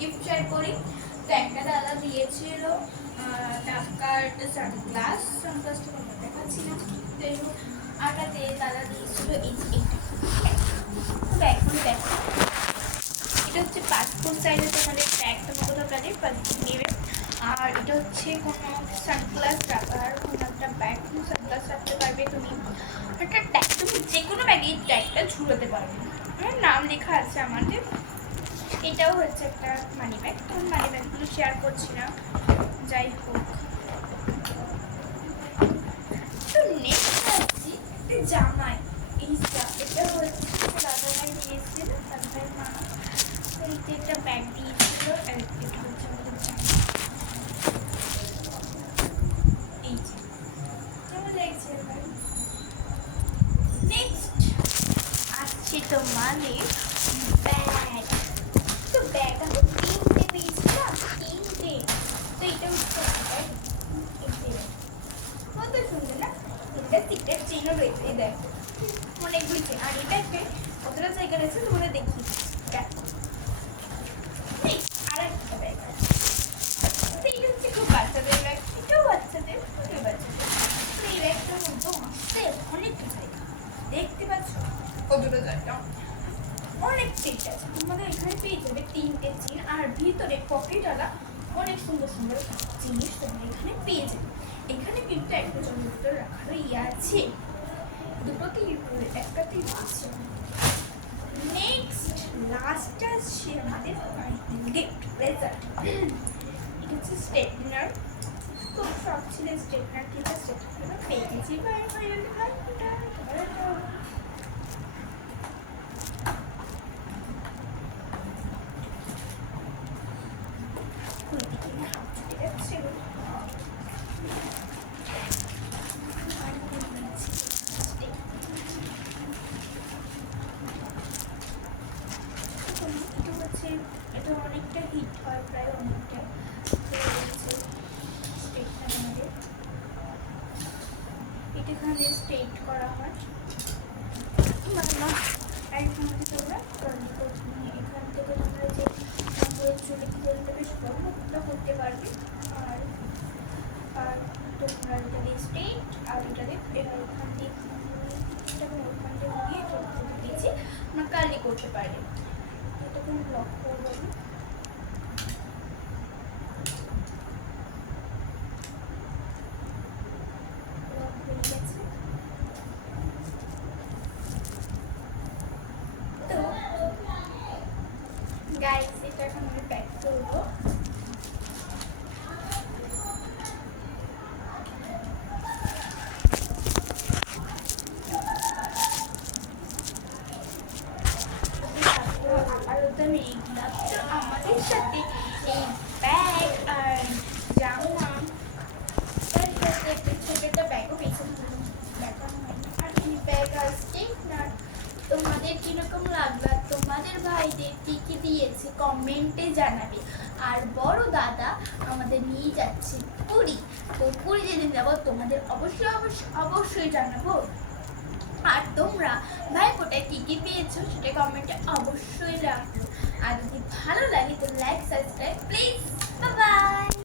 Gift share করি। তো একটা দাদা দিয়েছিল টাকার সানগ্লাসটা দেখাচ্ছি না, তো আটা দিয়ে দাদা দিয়েছিল এখন দেখো এটা হচ্ছে পাসপোর্ট সাইজের তোমাদের একটা মতো প্যাকেট নেবে। আর এটা হচ্ছে কোনো সানগ্লাস রাখার কোনো একটা ব্যাগ, সানগ্লাস রাখতে পারবে তুমি। একটা ট্যাগ তুমি যে কোনো ব্যাগে ট্যাগটা ঝুলাতে পারবে। আমার নাম লেখা আছে আমাদের। এটাও হচ্ছে একটা মানি ব্যাগ, তো মানি ব্যাগগুলো শেয়ার করছি না, যাই হোক। তো নেক্সট আসছি জামাই। এটা হচ্ছে দাদাভাই দিয়েছিল, দাদাভাই মা এইটা একটা ব্যাগ দিয়েছিল। এটা হচ্ছে আমাদের জামা, এই যে কেমন লাগছে। নেক্সট আসছে তোমাদের ব্যাগ। তো ব্যাগ আমি 3টে পেয়েছিলাম, 3টে। তো এটা হচ্ছে ব্যাগ, কত সুন্দর না। এটা সিটের চেনও রয়েছে, দেখো অনেকগুলি চেন। আর এটাকে কতটা জায়গা রয়েছে তোমাদের দেখি। দেখো আর একটা ব্যাগ আছে, এইটা হচ্ছে খুব বাচ্চাদের ব্যাগ, এটাও বাচ্চাদের, খুবই বাচ্চাদের। এই ব্যাগটার মধ্যে আসতে অনেকটা জায়গা, দেখতে পাচ্ছ কতটা জায়গা, অনেক সিট আছে। তোমাদের এখানে পেয়ে যাবে 3টে চেন, আর ভিতরে পকেটওয়ালা অনেক সুন্দর সুন্দর জিনিস তোমরা এখানে পেয়ে যাবে। এখানে কিন্তু একটা জলের ভিতরে রাখারও আছে, দুটোতেই একটাতেই আছে। নেক্সট লাস্ট আসছে আমাদের গিফট প্রেজেন্ট। এটা হচ্ছে স্টেপলার। খুব শখ ছিল স্টেপলার, কিন্তু স্টেপলার পেয়ে গেছি। এটা অনেকটা হিট হয়, প্রায় অনেকটা। এটা এখানে স্ট্রেট করা হয়, এখান থেকে তোমরা এখান থেকে তোমরা যে চুলে খেলতে বেশ বড়টা করতে পারবে। আর আর তোমরা এটা দিয়ে স্ট্রেট, আর এটা দিয়ে ওখান দিয়ে ওখান দিয়ে নিয়ে দিয়েছি তোমরা কালি করতে পারবে। এটা কোনো ব্লক করবো না। গাইস এটা এখন আমি প্যাক করবো। আমাদের সাথে এই ব্যাগ আর জামা, তার সাথে একটা ছোট একটা ব্যাগও পেয়েছে, আর এই ব্যাগ আর স্টেপলার। তোমাদের কিরকম লাগলো, তোমাদের ভাইদের কি কি দিয়েছে কমেন্টে জানাবে। আর বড় দাদা আমাদের নিয়ে যাচ্ছে পুরী, তো পুরী যেদিন যাবো তোমাদের অবশ্যই অবশ্যই অবশ্যই জানাবো। আর তোমরা ভাইফোঁটায় কি কি পেয়েছো সেটা কমেন্টে অবশ্যই রাখো। আর যদি ভালো লাগে তো like subscribe please. Bye bye.